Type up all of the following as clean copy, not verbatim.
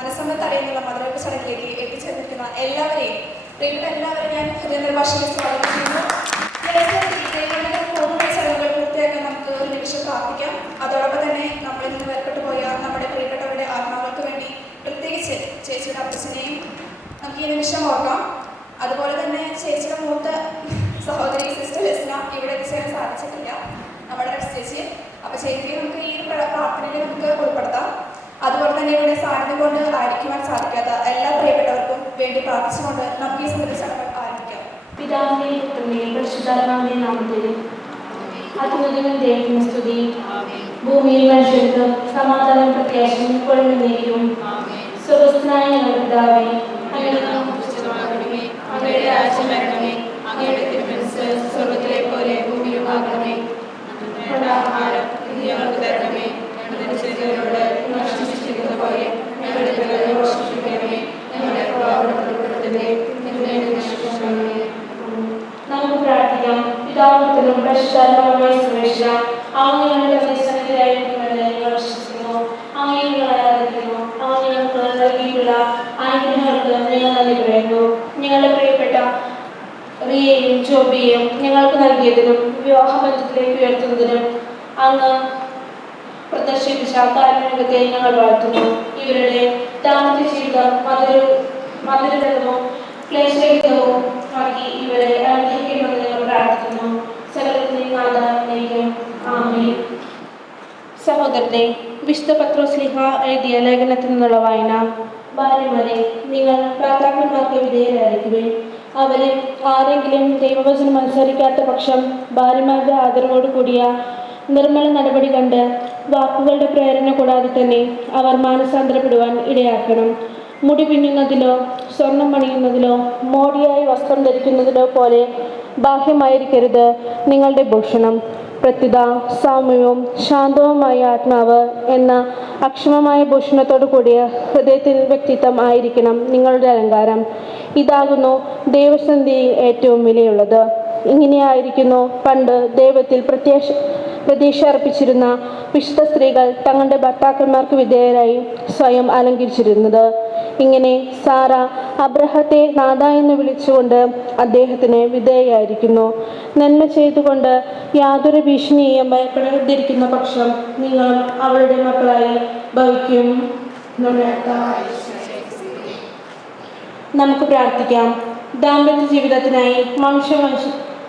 മനസ്സമ്മത്ത് അറിയുന്നുള്ള മധുരപ്പ് ചടങ്ങിലേക്ക് എത്തിച്ചേർന്നിരിക്കുന്ന എല്ലാവരെയും പ്രിയപ്പെട്ട എല്ലാവരെയും ഞാൻ ഹൃദയ ഭാഷയിൽ സ്വാഗതം ചെയ്യുന്നു. പൂർണ്ണമായ ചടങ്ങുകൾ പൂർത്തിയാക്കാൻ നമുക്ക് ഒരു നിമിഷം പ്രാർത്ഥിക്കാം. അതോടൊപ്പം തന്നെ നമ്മളിൽ നിന്ന് വേർപെട്ടു പോയ നമ്മുടെ പ്രിയപ്പെട്ടവരുടെ ആത്മാക്കൾക്ക് വേണ്ടി പ്രത്യേകിച്ച് ചേച്ചിയുടെ അപ്പച്ചനെയും നമുക്ക് ഈ നിമിഷം ഓർക്കാം. അതുപോലെ തന്നെ ചേച്ചിയുടെ മൂത്ത സഹോദരി സിസ്റ്റർ ലെസ്ന ഇവിടെ എത്തിച്ചേരാൻ സാധിച്ചിട്ടില്ല, നമ്മുടെ ചേച്ചി. അപ്പോൾ ചേച്ചിയെ നമുക്ക് ഈ പ്രാർത്ഥനയിൽ നമുക്ക് ഉൾപ്പെടുത്താം. അതുപോലെ തന്നെ ഇവിടെ സാന്നിധ്യം കൊണ്ട് ആയിരിക്കുവാൻ സാധിക്കാത്ത എല്ലാ പ്രിയപ്പെട്ടവർക്കും വേണ്ടി പ്രാർത്ഥിച്ചുകൊണ്ട് നമുക്ക് ഈ സംബന്ധിച്ചാണ് ആരംഭിക്കാം. പിതാവിന്റെ പുത്രന്റെയും പരിശുദ്ധാത്മാവിന്റെ നാമത്തിൽ അത്യുന്നതനും ദൈവത്തിന് സ്തുതി. ഭൂമിയിൽ മനുഷ്യർക്ക് സമാധാനം പ്രത്യാശയും ഇപ്പോഴും നേരിടും. സ്വർഗ്ഗസ്ഥനായ ഞങ്ങളുടെ പിതാവേ, അങ്ങയുടെ രാജ്യം വരണമേ, അങ്ങയുടെ തിരുമനസ്സ് സ്വർഗ്ഗത്തിലെ പോലെ ഭൂമിയിലുമാകണമേ. ആഹാരം ഇന്ന് ഞങ്ങൾക്ക് തരണമേ, ഞങ്ങളുടെ ശരീരങ്ങളോട് നശിച്ചിരിക്കുന്ന പോലെ ഞങ്ങളുടെ പിഴകളെ ക്ഷമിക്കണമേ, ഞങ്ങളുടെ പാപപ്പെടുത്തരുതേ, ഞങ്ങളെ രക്ഷിക്കണമേ. നമുക്ക് പ്രാർത്ഥിക്കാം. പിതാവിനും പരിശുദ്ധാത്മാവുമായ സർവേശ്വര, അങ്ങ് ഞങ്ങളുടെ പ്രതിസന്ധിയിലായിരിക്കുമെന്ന് ഞങ്ങൾ വിശ്വസിക്കുന്നു. അങ്ങയെ ഞങ്ങൾ ആരാധിക്കുന്നു. അങ്ങ് ഞങ്ങൾക്ക് നൽകിയിട്ടുള്ള അനുഗ്രഹങ്ങൾക്ക് ഞങ്ങൾ നന്ദി പറയുന്നു. ഞങ്ങളുടെ പ്രിയപ്പെട്ട റിയയും ജോബിയെയും ഞങ്ങൾക്ക് നൽകിയതിനും വിവാഹബന്ധത്തിലേക്ക് ഉയർത്തുന്നതിനും അങ്ങ് പ്രദർശിപ്പിച്ച കാരുണ്യത്തെ ഞങ്ങൾ വാഴ്ത്തുന്നു. ഇവരുടെ ദാമ്പത്യ ജീവിതം മധുരവും ക്ലേശരഹിതവും ആക്കി ഇവരെ അനുഗ്രഹിക്കണമെന്ന് ഞങ്ങൾ പ്രാർത്ഥിക്കുന്നു. സകലത്തിനെയും നാഥായിരിക്കും. ആമേൻ. സഹോദരനെ, വിശുദ്ധ പത്രോസ്ലീഹ എഴുതിയ ലേഖനത്തിൽ നിന്നുള്ള വായന. ഭാര്യമാരെ, നിങ്ങൾ ഭർത്താക്കന്മാർക്ക് വിധേയരായിരിക്കുവിൻ. അവരിൽ ആരെങ്കിലും ദൈവവചനം അനുസരിക്കാത്ത പക്ഷം ഭാര്യമാരുടെ ആദരവോടു കൂടിയ നിർമ്മല നടപടി കണ്ട് വാക്കുകളുടെ പ്രേരണ കൂടാതെ തന്നെ അവർ മാനസാന്തരപ്പെടുവാൻ ഇടയാക്കണം. മുടി പിന്നുന്നതിലോ സ്വർണം പണിയുന്നതിലോ മോടിയായി വസ്ത്രം ധരിക്കുന്നതിലോ പോലെ ബാഹ്യമായിരിക്കരുത് നിങ്ങളുടെ ഭൂഷണം. പ്രത്യുത സൗമ്യവും ശാന്തവുമായ ആത്മാവ് എന്ന അക്ഷമമായ ഭൂഷണത്തോടു കൂടിയ ഹൃദയത്തിൽ വ്യക്തിത്വം ആയിരിക്കണം നിങ്ങളുടെ അലങ്കാരം. ഇതാകുന്നു ദൈവസന്നിധിയിൽ ഏറ്റവും വിലയുള്ളത്. ഇങ്ങനെയായിരിക്കുന്നു പണ്ട് ദൈവത്തിൽ പ്രതീക്ഷ അർപ്പിച്ചിരുന്ന വിശുദ്ധ സ്ത്രീകൾ തങ്ങളുടെ ഭർത്താക്കന്മാർക്ക് വിധേയരായി സ്വയം അലങ്കരിച്ചിരുന്നത്. ഇങ്ങനെ സാറ അബ്രഹത്തെ നാഥ എന്ന് വിളിച്ചുകൊണ്ട് അദ്ദേഹത്തിന് വിധേയായിരിക്കുന്നു. നന്മ ചെയ്തുകൊണ്ട് യാതൊരു ഭീഷണിയെയും ഭയപ്പെടാതിരിക്കുന്ന പക്ഷം നിങ്ങൾ അവളുടെ മക്കളായി ഭവിക്കും. നമുക്ക് പ്രാർത്ഥിക്കാം. ദാമ്പത്യ ജീവിതത്തിനായി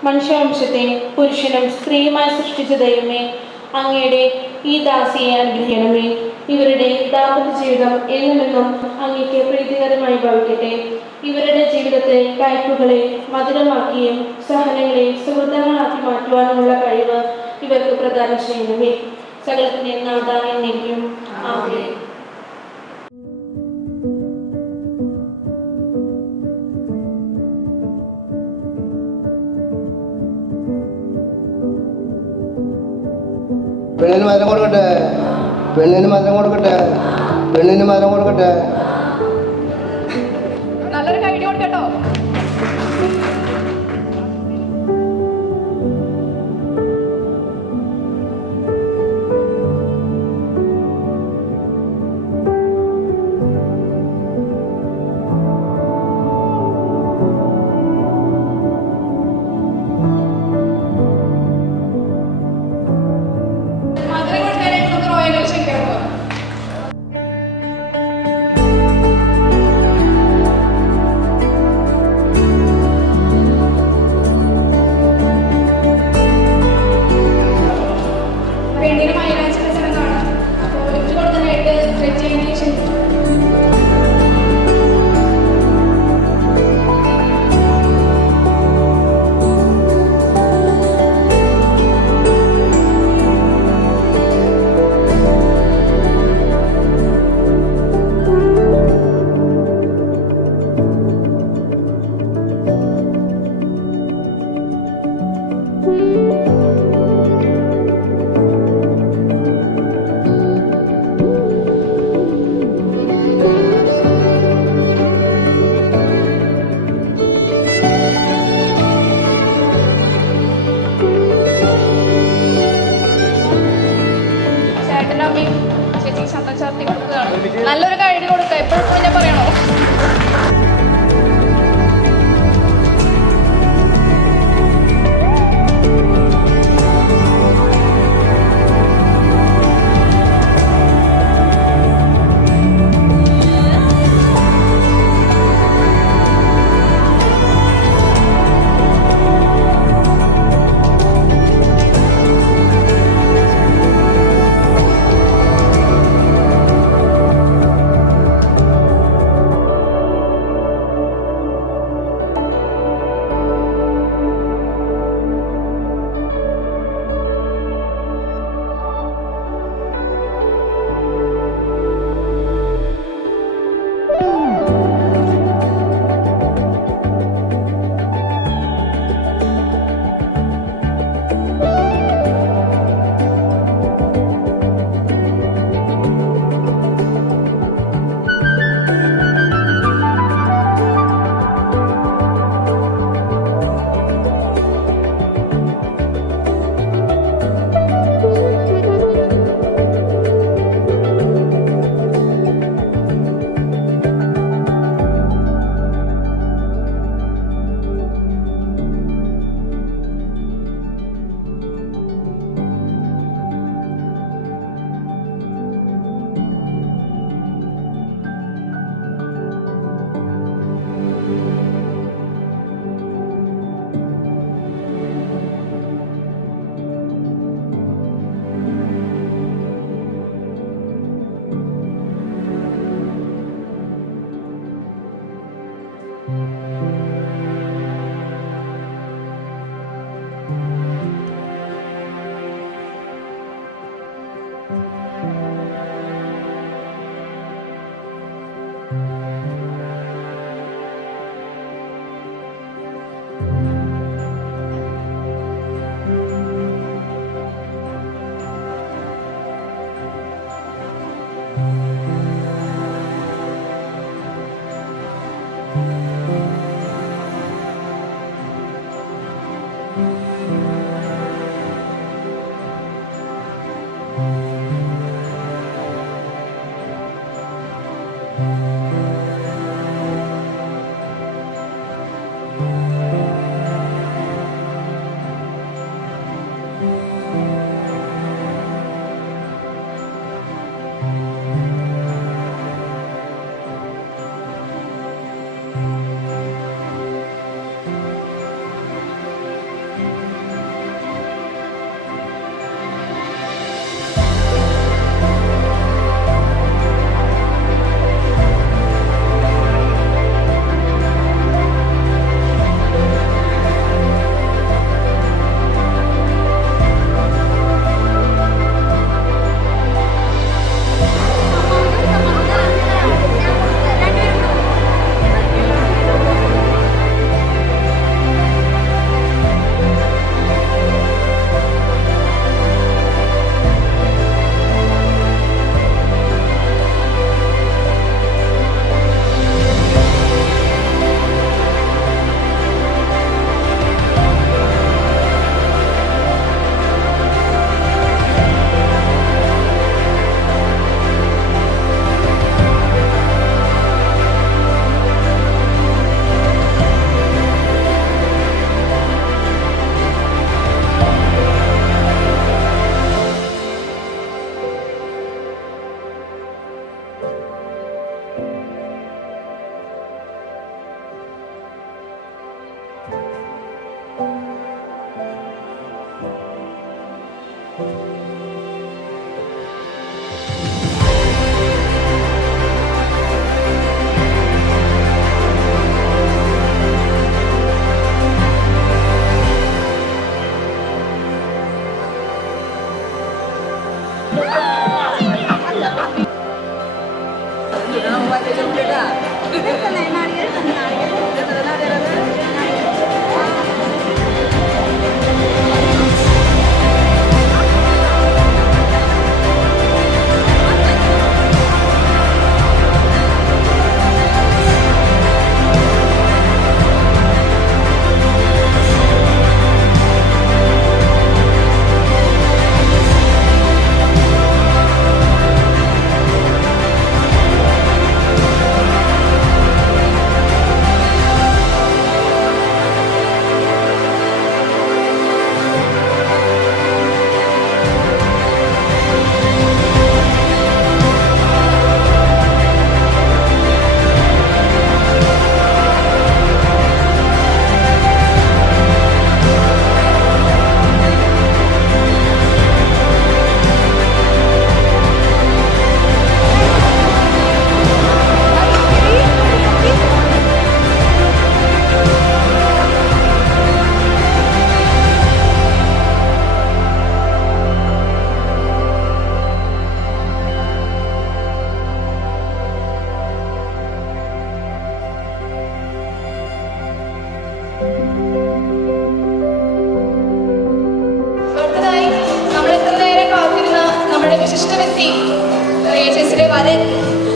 മനുഷ്യവംശത്തെ പുരുഷനും സ്ത്രീയുമായി സൃഷ്ടിച്ച ദൈവമേ, അങ്ങയുടെ ഈ ദാസിയെ അനുഗ്രഹിക്കണമേ. ഇവരുടെ ദാമ്പത്യ ജീവിതം എന്നുമെന്നും അങ്ങേക്ക് പ്രീതികരമായി ഭവിക്കട്ടെ. ഇവരുടെ ജീവിതത്തെ കയ്പുകളെ മധുരമാക്കിയും സഹനങ്ങളെ സുഹൃത്തുക്കളാക്കി മാറ്റുവാനുമുള്ള കഴിവ് ഇവർക്ക് പ്രദാനം ചെയ്യണമേ. സകലത്തിന്റെ നാഥായിരിക്കും. ആമേൻ. പെണ്ണിന് മരം കൊടുക്കട്ടെ, പെണ്ണിന് മരം കൊടുക്കട്ടെ, പെണ്ണിന് മരം കൊടുക്കട്ടെ. നല്ലൊരു കൈഡി കൊടുക്കട്ടോ.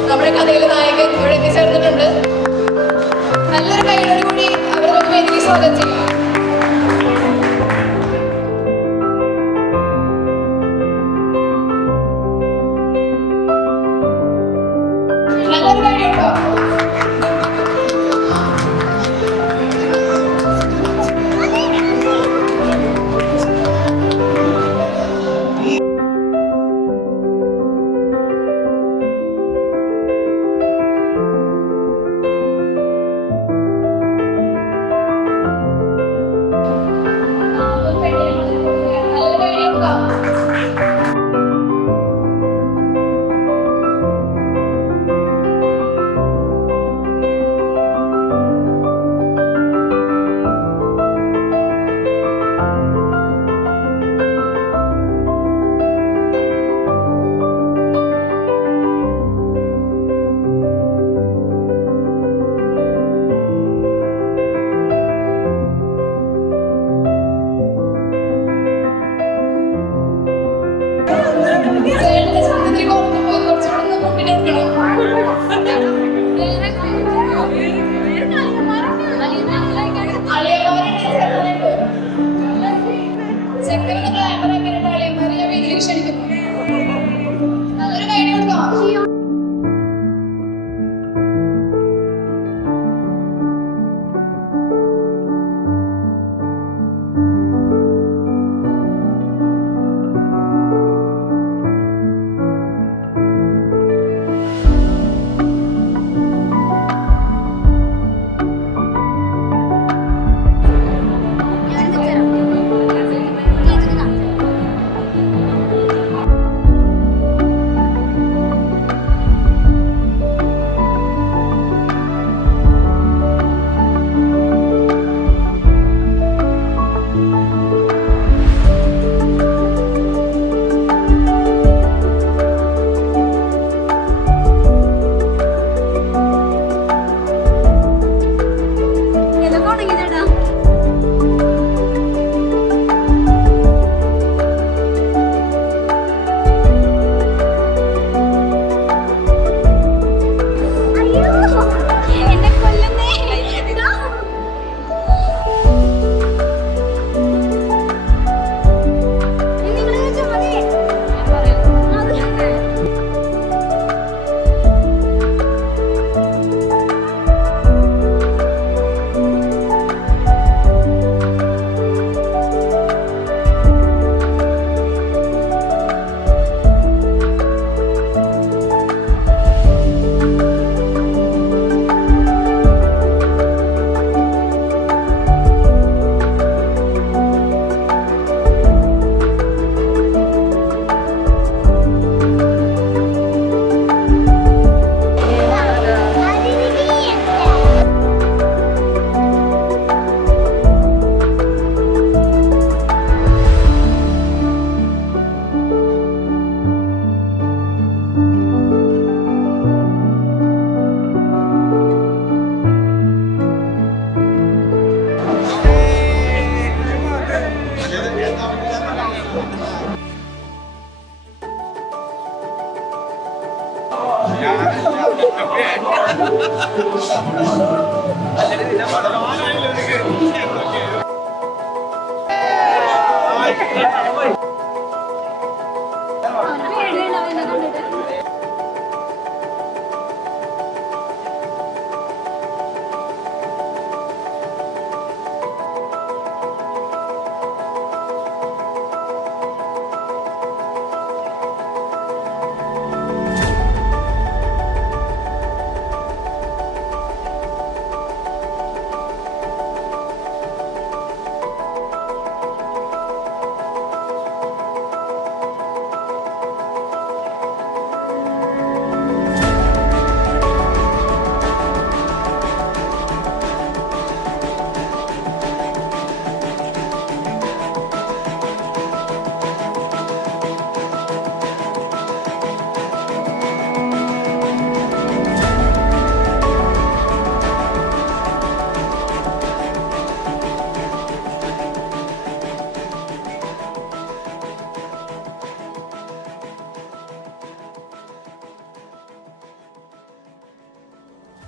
നമ്മുടെ കഥയിലെ നായകൻ ഇവിടെ എത്തിച്ചേർന്നിട്ടുണ്ട്. നല്ലൊരു കൈയോട് കൂടി അവരെ നമുക്ക് വേദിക്ക് സ്വാഗതം ചെയ്യാം. നല്ലൊരു കൈയുണ്ടോ? അല്ലെങ്കിൽ